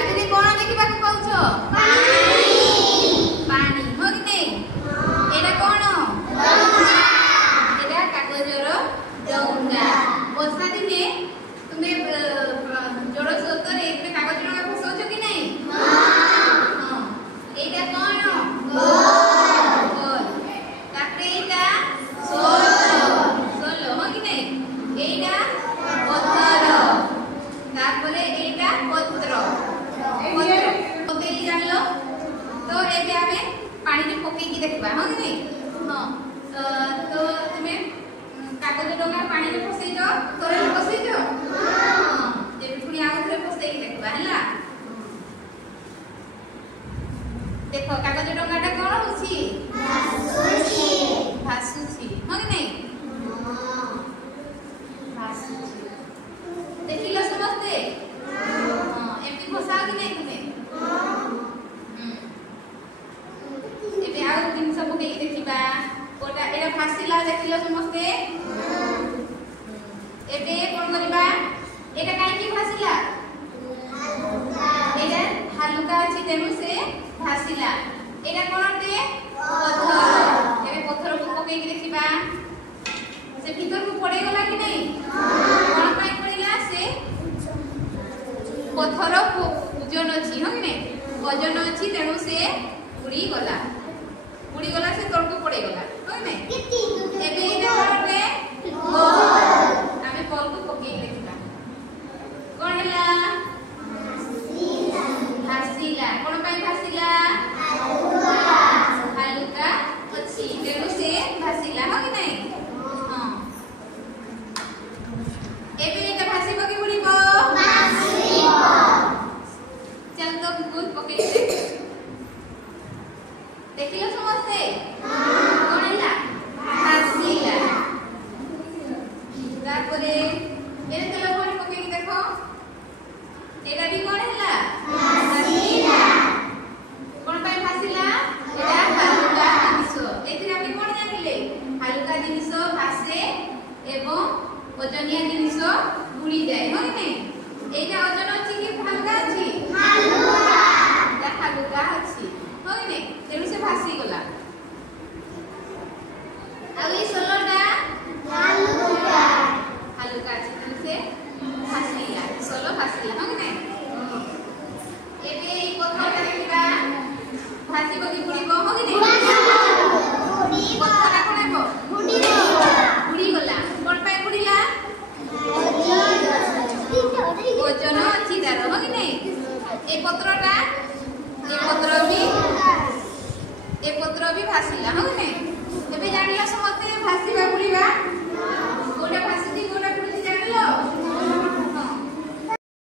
बाल्टी कौन देखा पाउछ पानी हो कि नहीं एटा कौन एटा कागजर डंगा वर्षा दिने तुम्हें जड़ स्रोत रे कागज डंगा फसाउछ कि नहीं हां एटा कौन गोल तापरे एटा सोलो हो कि नहीं एटा पत्थर तापरे एटा पत्र पकेली जानलो तो एबे हमें पानी रे पकेकी देखबा हो कि नहीं हां तो तुम्हें कागज डंगा पानी रे फसई दो तोरे फसई दो हां जे पुनी आउ रे फसई देखबा हला देखो कागज डंगाटा कोन होछि भासुछि हो कि नहीं भासुछि देखिलो समझते हां एमती फसा कि नहीं तुम्हें एबे आउ दिन सब के देखिबा कोटा एरा फासिला देखिलो समझते एबे कोन करबा एटा काई की फासिला एटा हालुका अछि तेनु से भासिला एटा कोनते पत्थर एबे पत्थर को पकेई देखिबा से भीतर को पड़े गला कि नहीं कोन पाई पड़िला से पत्थर ओजन अछि हो कि नहीं वजन अछि तेनु से उड़ी गला से तळको पड़े गला हो कि नहीं एबे एटा कोनते बॉल आमे बॉल को पकेई देखिबा कोन हैला भासिला कोन पाई भासिला हालुका अछि तेनु से भासिला हो कि नहीं हां एबे एटा भासिबो कि उड़ीबो भासिबो चल तो गुड पकेई देखिलो समझते कोन हैला भासिला तारपरे एरे तेल कोन पकेई देखो एटा भी कोन हैला भासिला कोन पाई भासिला एटा हालुका जिनिस एथिरा भी कोन जानिले हालुका जिनिस भासे एवं वजनिया जिनिस उड़ी जाए हो कि नहीं एटा वजन अछि कि हालुका अछि हालुका अछि हो कि नहीं तेनु से भासी गला आ ई सोलोटा हालुका अछि तेनु से भासिला सोलो भासिला हो कि नहीं एबे ई पत्थरटा देखिबा भासिबो कि उड़ीबो हो कि नहीं पत्थरटा कोनाबो उड़ी गला कोन पाई उड़ीला ओजन अछि तार हो कि नहीं ए पत्थर भी भासिला हो कि नहीं एबे जानिला समझते भासिबा उड़ीबा